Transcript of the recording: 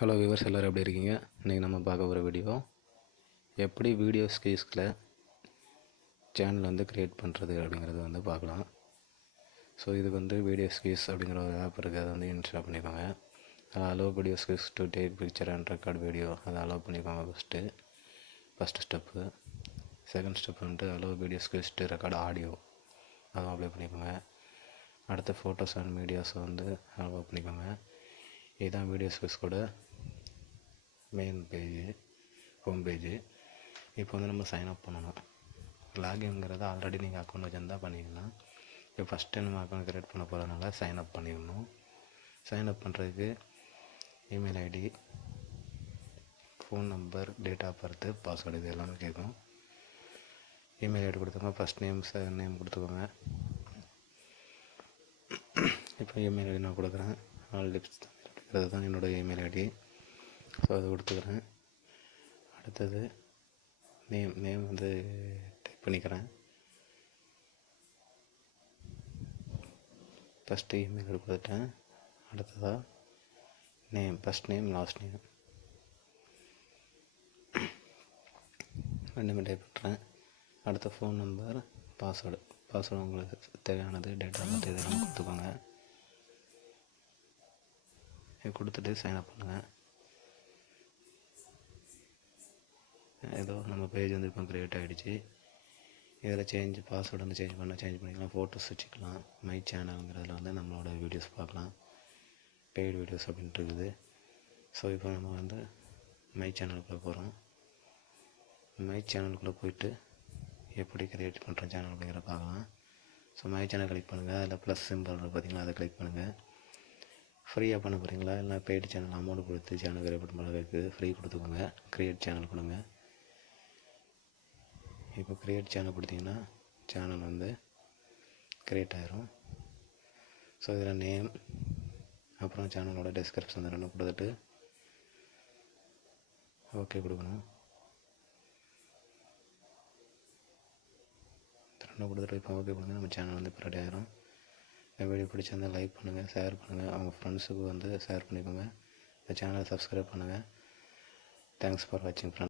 Hello viewers, எல்லோரும் எப்படி இருக்கீங்க? இன்றைக்கி நம்ம பார்க்க போகிற வீடியோ எப்படி வீடியோ ஸ்கீஸ்கில் சேனல் வந்து க்ரியேட் பண்ணுறது அப்படிங்கிறது பார்க்கலாம். ஸோ இதுக்கு வீடியோ ஸ்கீஸ் அப்படிங்கிற ஒரு ஆப் இருக்குது. அதை இன்ஸ்டால் பண்ணிக்கோங்க. அதை allow video squeeze to take picture and record video அதை அலோவ் பண்ணிக்கோங்க. First step. Second step allow video squeeze to record audio அதை அப்ளை பண்ணிக்கோங்க. அடுத்து ஃபோட்டோஸ் அண்ட் மீடியாஸை அலோவ் பண்ணிக்கோங்க. இதுதான் வீடியோ ஸ்கீஸ் கூட மெயின் பேஜு, ஹோம் பேஜு. இப்போ நம்ம சைன் அப் பண்ணணும். லாகின்ங்கிறது ஆல்ரெடி நீங்கள் அக்கௌண்ட் வச்சுருந்தா பண்ணிக்கலாம். இப்போ ஃபஸ்ட் டைம் நம்ம அக்கௌண்ட் க்ரியேட் பண்ண போகிறதுனால சைன் அப் பண்ணிடணும். சைன் அப் பண்ணுறதுக்கு email ID, phone number, date of birth, password இது எல்லாமே கேட்கும். இமெயில் ஐடி கொடுத்துக்கோங்க. ஃபஸ்ட் நேம், செகண்ட் நேம் கொடுத்துக்கோங்க. இப்போ இமெயில் ஐடி நான் கொடுக்குறேன். ஆல் லிப்ஸ் தான் என்னோடய இமெயில் ஐடி. ஸோ அது கொடுத்துக்கிறேன். அடுத்தது நேம் டைப் பண்ணிக்கிறேன். ஃபஸ்ட்டு இமெயில் கொடுத்துட்டேன். அடுத்ததாக name, first name, last name ரெண்டுமே டைப் பண்ணுறேன். அடுத்த ஃபோன் நம்பர், பாஸ்வேர்டு உங்களுக்கு தேவையானது, டேட் ஆஃப் பர்த் இதெல்லாம் கொடுத்துக்கோங்க. கொடுத்துட்டு சைன் அப் பண்ணுங்கள். ஏதோ நம்ம பேஜ் இப்போ க்ரியேட் ஆகிடுச்சு. இதில் பாஸ்வேர்டு சேஞ்ச் பண்ணிக்கலாம். ஃபோட்டோஸ் வச்சுக்கலாம். மை சேனலுங்கிறதுல நம்மளோட வீடியோஸ் பார்க்கலாம். பெய்டு வீடியோஸ் அப்படின்ட்டு இருக்குது. ஸோ இப்போ நம்ம மை சேனலுக்குள்ளே போகிறோம். மை சேனலுக்குள்ளே போயிட்டு எப்படி க்ரியேட் பண்ணுற சேனல் அப்படிங்கிற பார்க்கலாம். ஸோ மை சேனல் கிளிக் பண்ணுங்கள். அதில் ப்ளஸ் சிம்பிள் பார்த்தீங்களா, அதை கிளிக் பண்ணுங்கள். ஃப்ரீயாக பண்ண போகிறீங்களா இல்லை பெய்டு சேனல் அமௌண்ட் கொடுத்து சேனல் க்ரியேட் பண்ணுறதுக்கு ஃப்ரீ கொடுத்துக்கோங்க. க்ரியேட் சேனல் கொடுங்க. இப்போ க்ரியேட் சேனல் கொடுத்தீங்கன்னா சேனல் க்ரியேட் ஆகிரும். ஸோ இதில் நேம், அப்புறம் சேனலோட டிஸ்கிரிப்ஷன் ரெண்டும் கொடுத்துட்டு ஓகே கொடுக்கணும். ரெண்டும் கொடுத்துட்டு இப்போ ஓகே கொடுங்க. நம்ம சேனல் இப்போ ரெடி ஆகிரும். வீடியோ பிடிச்சிருந்தால் லைக் பண்ணுங்கள், ஷேர் பண்ணுங்கள். அவங்க ஃப்ரெண்ட்ஸுக்கு ஷேர் பண்ணிக்கோங்க. இந்த சேனலை சப்ஸ்கிரைப் பண்ணுங்கள். தேங்க்ஸ் ஃபார் வாட்சிங் ஃப்ரெண்ட்ஸ்.